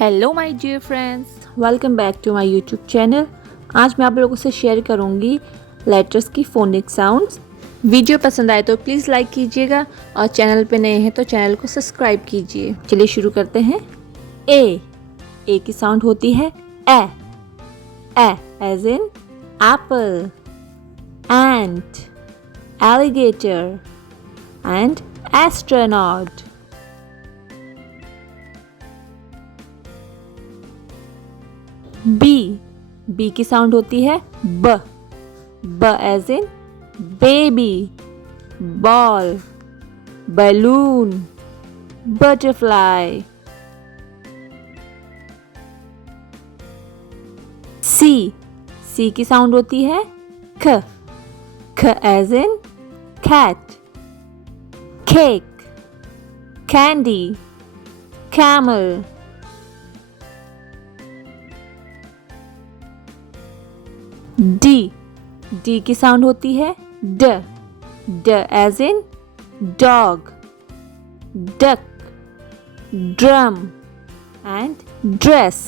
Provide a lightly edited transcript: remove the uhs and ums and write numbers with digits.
Hello my dear friends, welcome back to my YouTube channel. आज मैं आप लोगों से शेयर करूंगी लेटर्स की फोनिक साउंड्स। वीडियो पसंद आए तो प्लीज़ लाइक कीजिएगा और चैनल पे नए हैं तो चैनल को सब्सक्राइब कीजिए। चलिए शुरू करते हैं। ए की साउंड होती है a as in apple, ant, alligator and astronaut. B की साउंड होती है ब as in baby, ball, balloon, butterfly. C की साउंड होती है ख as in cat, cake, candy, camel. D की साउंड होती है ड as in dog, duck, drum and dress.